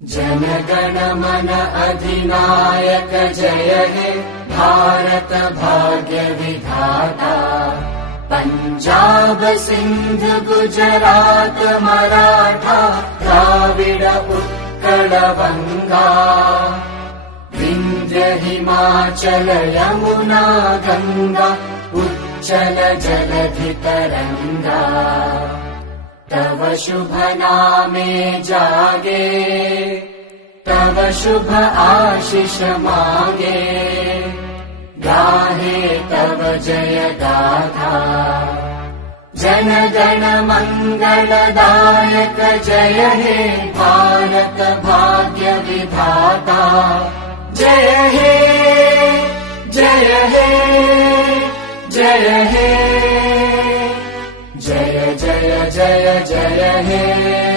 जनगण मन अधिनायक जय हे भारत भाग्य विधाता। पंजाब सिंध गुजरात मराठा द्राविड उत्कल बंगा। विंध्य हिमाचल यमुना गंगा उच्चल जलधि तरंगा। तव शुभ नामे जागे तव शुभ आशीष मांगे। गाहे तव जय गाथा जन गण मंगलदायक जय हे भारत भाग्य विधाता। जय हे जय हे जय हे जय जय जय जय हे।